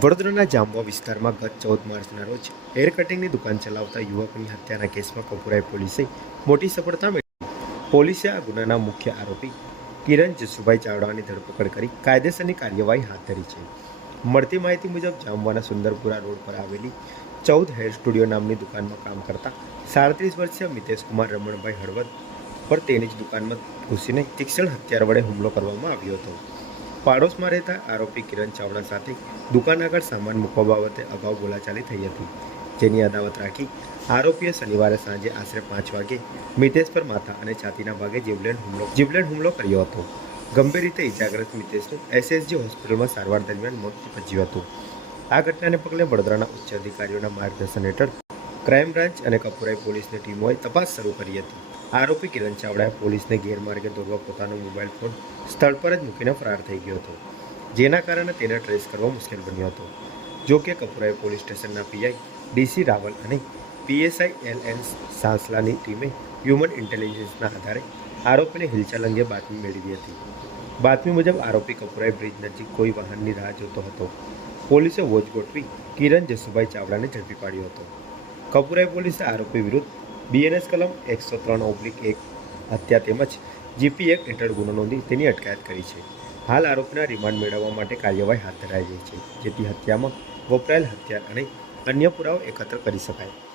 વડોદરાના જામવા વિસ્તારમાં ગત 14 માર્ચના રોજ હેર કટિંગની દુકાન ચલાવતા યુવકની હત્યાના કેસમાં કપુરાઈ પોલીસે મોટી સફળતા મેળવી. પોલીસે આ ગુનાના મુખ્ય આરોપી કિરણ જસુભાઈ ચાવડાની ધરપકડ કરી કાયદેસરની કાર્યવાહી હાથ ધરી છે. મળતી માહિતી મુજબ જામવાના સુંદરપુરા રોડ પર આવેલી 14 હેર સ્ટુડિયો નામની દુકાનમાં કામ કરતા 37 વર્ષીય મિતેશકુમાર રમણભાઈ હળવદ પર તેની જ દુકાનમાં ઘૂસીને તીક્ષ્ણ હથિયાર વડે હુમલો કરવામાં આવ્યો હતો. પાડોશમાં રહેતા આરોપી કિરણ ચાવડા સાથે દુકાન આગળ સામાન મૂકવા બાબતે અગાઉ બોલાચાલી થઈ હતી, જેની અદાવત રાખી આરોપીએ શનિવારે સાંજે આશરે 5 વાગે મિતેશ પર માથા અને છાતીના ભાગે જીવલેણ હુમલો કર્યો હતો. ગંભીર રીતે ઇજાગ્રસ્ત મિતેશનું એસએસજી હોસ્પિટલમાં સારવાર દરમિયાન મોત નીપજ્યું હતું. આ ઘટનાને પગલે વડોદરાના ઉચ્ચ અધિકારીઓના માર્ગદર્શન હેઠળ ક્રાઇમ બ્રાન્ચ અને કપુરાઈ પોલીસની ટીમોએ તપાસ શરૂ કરી હતી. આરોપી કિરણ ચાવડાએ પોલીસને ગેરમાર્ગે દોરવા પોતાનો મોબાઈલ ફોન સ્થળ પર જ મૂકીને ફરાર થઈ ગયો હતો, જેના કારણે તેને ટ્રેસ કરવો મુશ્કેલ બન્યો હતો. જો કે કપુરાઈ પોલીસ સ્ટેશનના પીઆઈ ડીસી રાવલ અને પીએસઆઈ LN સાંસલાની ટીમે હ્યુમન ઇન્ટેલિજન્સના આધારે આરોપીને હિલચાલ અંગે બાતમી મેળવી હતી. બાતમી મુજબ આરોપી કપુરાઈ બ્રિજ નજીક કોઈ વાહનની રાહ જોતો હતો. પોલીસે વોચ ગોઠવી કિરણ જસુભાઈ ચાવડાને ઝડપી પાડ્યો હતો. કપુરાઈ પોલીસે આરોપી વિરુદ્ધ BNS કલમ 103/1 હત્યા તેમજ GP એક્ટ હેઠળ ગુનો નોંધી તેની અટકાયત કરી છે. હાલ આરોપીના રિમાન્ડ મેળવવા માટે કાર્યવાહી હાથ ધરાઈ રહી છે, જેથી હત્યામાં વપરાયેલ હથિયાર અને અન્ય પુરાવા એકત્ર કરી શકાય.